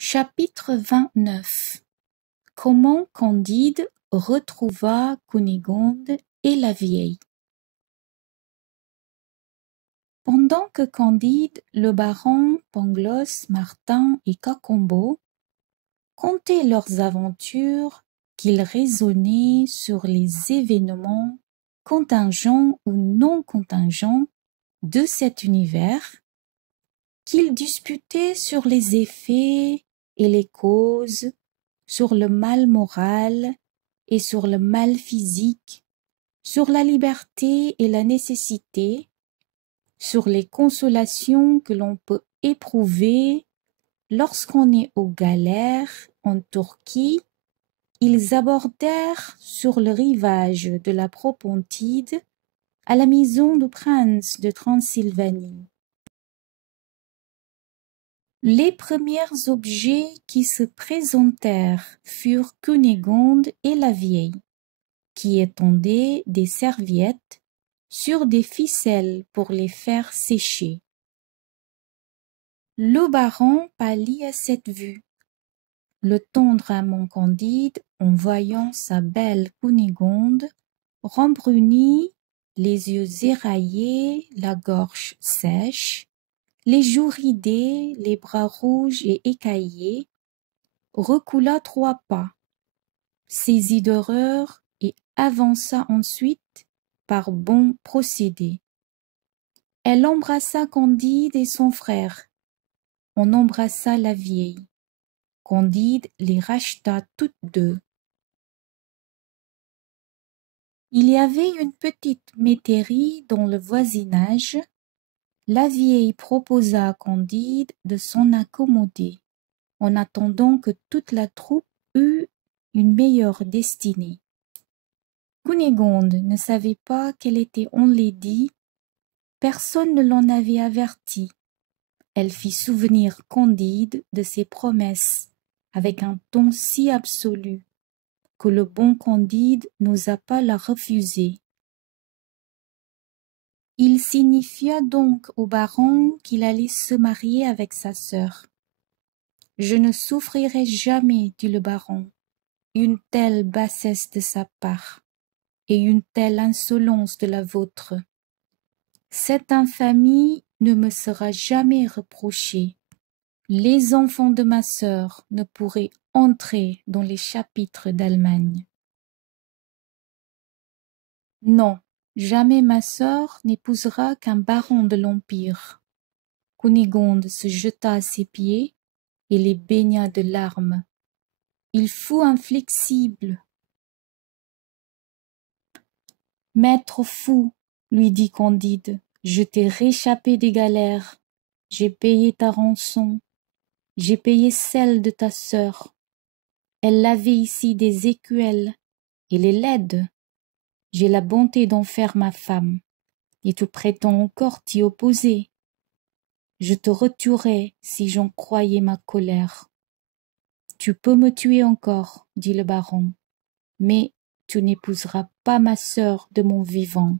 Chapitre 29 Comment Candide retrouva Cunégonde et la vieille. Pendant que Candide, le baron, Pangloss, Martin et Cacambo contaient leurs aventures, qu'ils raisonnaient sur les événements contingents ou non contingents de cet univers, qu'ils disputaient sur les effets et les causes, sur le mal moral et sur le mal physique, sur la liberté et la nécessité, sur les consolations que l'on peut éprouver lorsqu'on est aux galères en Turquie, ils abordèrent sur le rivage de la Propontide à la maison du prince de Transylvanie. Les premiers objets qui se présentèrent furent Cunégonde et la vieille, qui étendaient des serviettes sur des ficelles pour les faire sécher. Le baron pâlit à cette vue. Le tendre amant Candide, en voyant sa belle Cunégonde, rembrunit, les yeux éraillés, la gorge sèche, les joues ridées, les bras rouges et écaillés, recula 3 pas, saisit d'horreur et avança ensuite par bons procédés. Elle embrassa Candide et son frère. On embrassa la vieille. Candide les racheta toutes deux. Il y avait une petite métairie dans le voisinage. La vieille proposa à Candide de s'en accommoder, en attendant que toute la troupe eût une meilleure destinée. Cunégonde ne savait pas qu'elle était enlaidie, personne ne l'en avait avertie. Elle fit souvenir Candide de ses promesses avec un ton si absolu que le bon Candide n'osa pas la refuser. Il signifia donc au baron qu'il allait se marier avec sa sœur. « Je ne souffrirai jamais, dit le baron, une telle bassesse de sa part et une telle insolence de la vôtre. Cette infamie ne me sera jamais reprochée. Les enfants de ma sœur ne pourraient entrer dans les chapitres d'Allemagne. Non, jamais ma sœur n'épousera qu'un baron de l'Empire. » Cunégonde se jeta à ses pieds et les baigna de larmes. Il fut inflexible. « Maître fou, lui dit Candide, je t'ai réchappé des galères. J'ai payé ta rançon. J'ai payé celle de ta sœur. Elle avait ici des écuelles, et les laide. J'ai la bonté d'en faire ma femme, et tu prétends encore t'y opposer. Je te retuerais si j'en croyais ma colère. Tu peux me tuer encore, dit le baron, mais tu n'épouseras pas ma sœur de mon vivant.